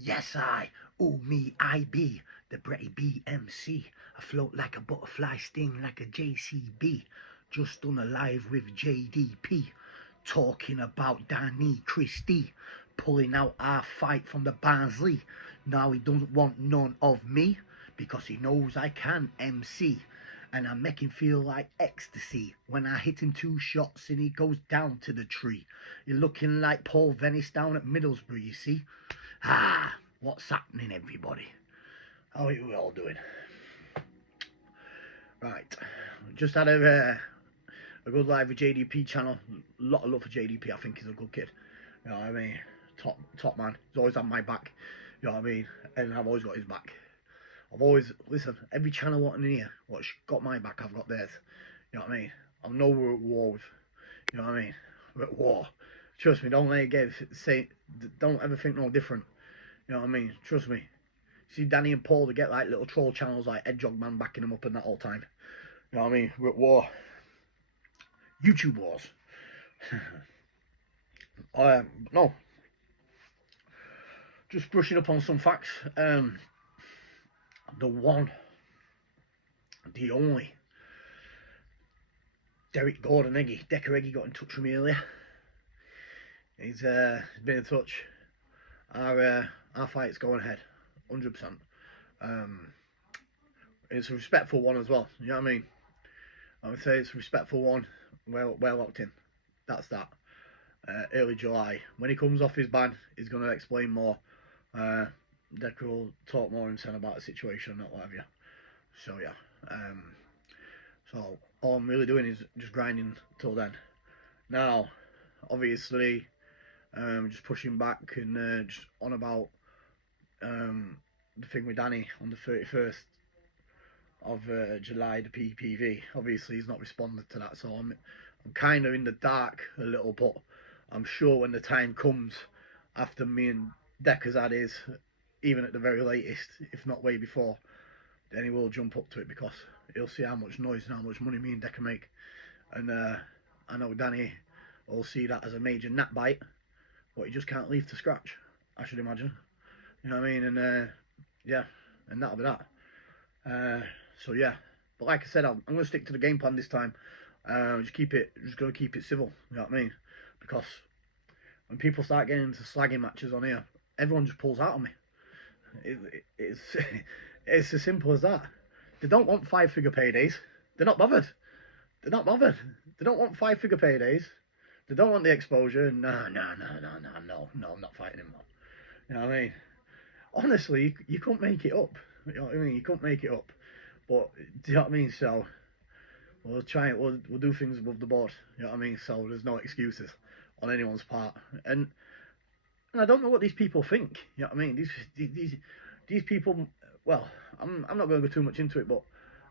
Yes, I be the Bretty BMC. I float like a butterfly, sting like a JCB. Just done a live with JDP, talking about Danny Christie, pulling out our fight from the Barnsley. Now he don't want none of me, because he knows I can MC. And I make him feel like ecstasy when I hit him 2 shots and he goes down to the tree. You're looking like Paul Venice down at Middlesbrough, you see. What's happening, everybody? How are you all doing? Right, just had a good live with JDP channel. A lot of love for JDP. I think he's a good kid. You know what I mean? Top man. He's always had my back. You know what I mean? And I've always got his back. I've always, listen, every channel wanting in here, what's got my back, I've got theirs. You know what I mean? I know we're at war with. You know what I mean? We're at war. Trust me, don't let it get, don't ever think no different. You know what I mean? Trust me. See Danny and Paul, they get like little troll channels like Hedgehog Man backing them up and that all time. You know what I mean? We're at war. YouTube wars. No. Just brushing up on some facts. The one, the only, Derek Gordon Heggie, Decca Heggie got in touch with me earlier. He's been in touch. Our fight's going ahead, 100%. It's a respectful one as well. You know what I mean? I would say it's a respectful one. Well locked in. That's that. Early July. When he comes off his ban, he's going to explain more. Decca will talk more and about the situation and that, whatever. So yeah. So all I'm really doing is just grinding till then. Now, obviously, just pushing back and just on about the thing with Danny on the 31st of July, the PPV. Obviously, he's not responded to that, so I'm kind of in the dark a little, but I'm sure when the time comes, after me and Decca's had his, even at the very latest, if not way before, then he will jump up to it, because he'll see how much noise and how much money me and Decca make. And I know Danny will see that as a major gnat bite, but he just can't leave to scratch, I should imagine. You know what I mean? And yeah, and that'll be that. So yeah, but like I said, I'm going to stick to the game plan this time. Just going to keep it civil. You know what I mean? Because when people start getting into slagging matches on here, everyone just pulls out on me. It's it's as simple as that. They don't want 5-figure paydays. They're not bothered. They're not bothered. They don't want 5-figure paydays. They don't want the exposure. No, I'm not fighting him. You know what I mean? Honestly, you couldn't make it up. You know what I mean? You couldn't make it up. But do you know what I mean? So we'll try it. We'll do things above the board. You know what I mean? So there's no excuses on anyone's part. And I don't know what these people think. You know what I mean? These people. Well, I'm not going to go too much into it, but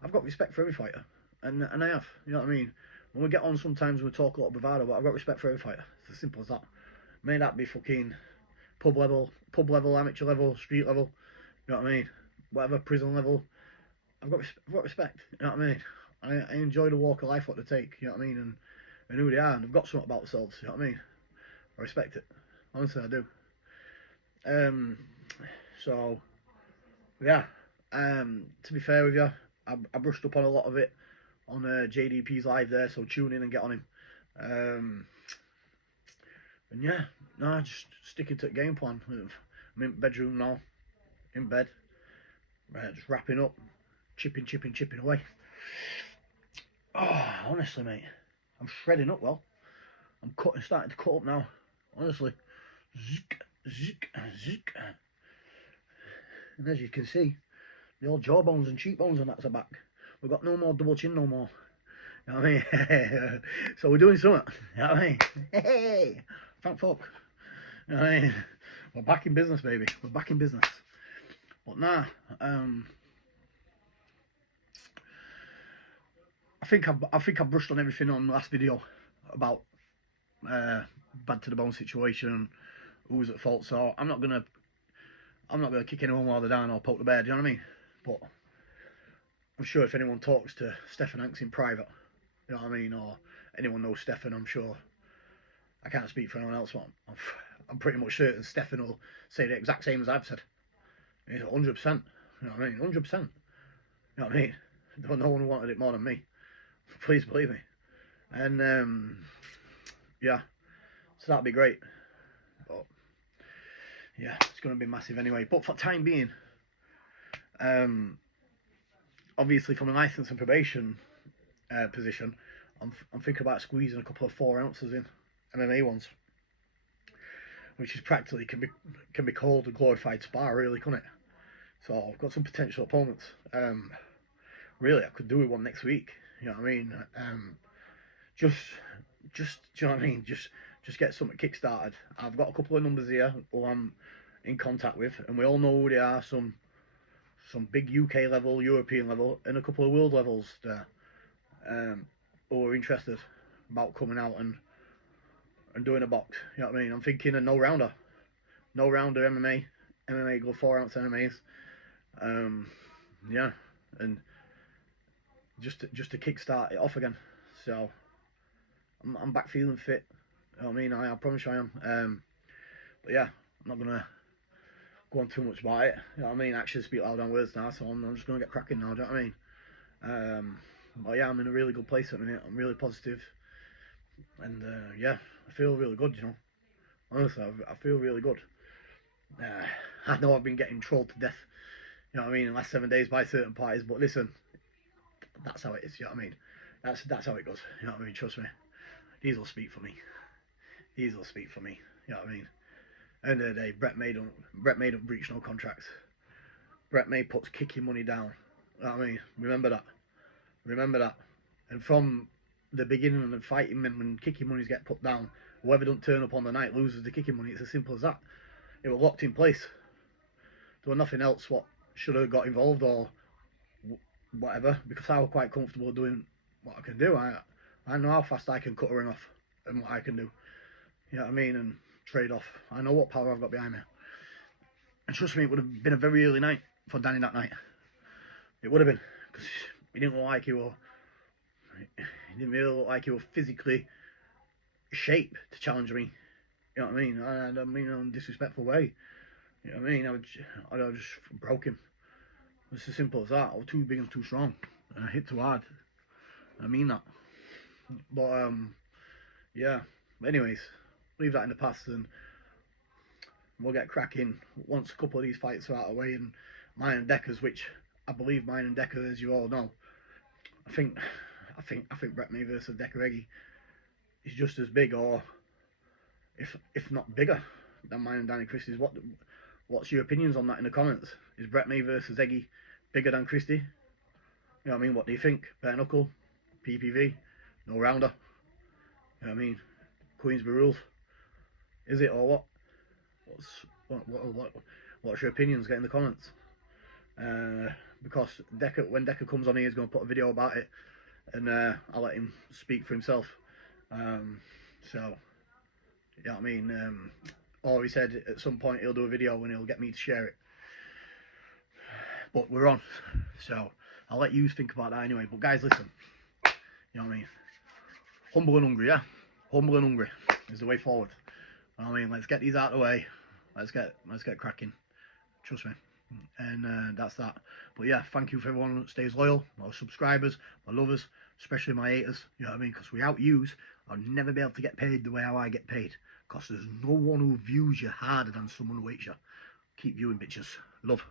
I've got respect for every fighter, and I have. You know what I mean? When we get on, sometimes we talk a lot of bravado, but I've got respect for every fighter. It's as simple as that. May that be fucking pub level, amateur level, street level. You know what I mean? Whatever, prison level. I've got respect. You know what I mean? I enjoy the walk of life what they take. You know what I mean? And who they are, and they've got something about themselves. You know what I mean? I respect it. Honestly, I do. So yeah. To be fair with you, I brushed up on a lot of it on JDP's live there, so tune in and get on him. And yeah, no, just sticking to the game plan. I'm in bedroom now, in bed, just wrapping up, chipping away. Oh, honestly, mate, I'm shredding up well. I'm starting to cut up now, honestly. Zik. And as you can see, the old jawbones and cheekbones and that's a back. We've got no more double chin no more. You know what I mean? So we're doing something. You know what I mean? Hey, thank fuck. You know what I mean? We're back in business, baby. We're back in business. But nah, I think I brushed on everything on the last video about bad to the bone situation, who's at fault. So I'm not gonna kick anyone while they're down or poke the bear. Do you know what I mean? But I'm sure if anyone talks to Stefan Hanks in private, you know what I mean, or anyone knows Stefan, I'm sure, I can't speak for anyone else, but I'm pretty much certain Stefan will say the exact same as I've said. He's 100%. You know what I mean? 100%. You know what I mean? No one wanted it more than me. Please believe me. And yeah, so that'd be great. But yeah, it's going to be massive anyway. But for the time being, obviously from a license and probation position, I'm thinking about squeezing a couple of 4 ounces in MMA ones, which is practically can be called a glorified spar, really, couldn't it? So I've got some potential opponents. Really, I could do with one next week. You know what I mean? Just, do you know what I mean? Just get something kick-started. I've got a couple of numbers here who I'm in contact with, and we all know who they are. Some big UK level, European level, and a couple of world levels there, who are interested about coming out and doing a box. You know what I mean? I'm thinking a no rounder MMA go 4 ounce MMAs. Yeah, and just to kickstart it off again. So I'm back feeling fit. You know what I mean? I promise you I am. But yeah, I'm not gonna go on too much about it. You know what I mean? Actions speak louder than words now, so I'm just gonna get cracking now. Do you know what I mean? But yeah, I'm in a really good place at the minute. I'm really positive, and yeah, I feel really good. You know, honestly, I feel really good. I know I've been getting trolled to death. You know what I mean? In the last 7 days by certain parties, but listen, that's how it is. You know what I mean? That's how it goes. You know what I mean? Trust me. These will speak for me. You know what I mean? End of the day, Brett May don't breach no contracts. Brett May puts kicking money down. You know what I mean? Remember that. And from the beginning of the fighting, when kicking monies get put down, whoever don't turn up on the night loses the kicking money. It's as simple as that. It was locked in place. There was nothing else what should have got involved or whatever, because I was quite comfortable doing what I can do. I know how fast I can cut a ring off and what I can do. You know what I mean? And trade off. I know what power I've got behind me. And trust me, it would have been a very early night for Danny that night. It would have been, because he didn't look like he didn't really look like he was physically shaped to challenge me. You know what I mean? I don't mean in a disrespectful way. You know what I mean? I just broke him. It's as simple as that. I was too big and too strong. And I hit too hard. I mean that. But yeah. But anyways, leave that in the past and we'll get cracking once a couple of these fights are out of the way, and mine and Decca's, which I believe mine and Decca, as you all know, I think Brett May versus Decca Heggie is just as big, or if not bigger, than mine and Danny Christie's. What's your opinions on that in the comments? Is Brett May versus Heggie bigger than Christie? You know what I mean? What do you think? Bare knuckle, PPV, no rounder. You know what I mean? Queensberry rules. Is it, or what? What's your opinions? Get in the comments. Because when Decca comes on here, he's going to put a video about it, and I'll let him speak for himself. So, you know what I mean? Or he said at some point he'll do a video and he'll get me to share it. But we're on, so I'll let you think about that anyway. But guys, listen, you know what I mean? Humble and hungry, yeah? Humble and hungry is the way forward. You know what I mean? Let's get these out of the way. Let's get cracking. Trust me. And that's that. But yeah, thank you for everyone that stays loyal, my subscribers, my lovers, especially my haters. You know what I mean? Because without yous, I'll never be able to get paid the way how I get paid. Because there's no one who views you harder than someone who hates you. Keep viewing, bitches. Love.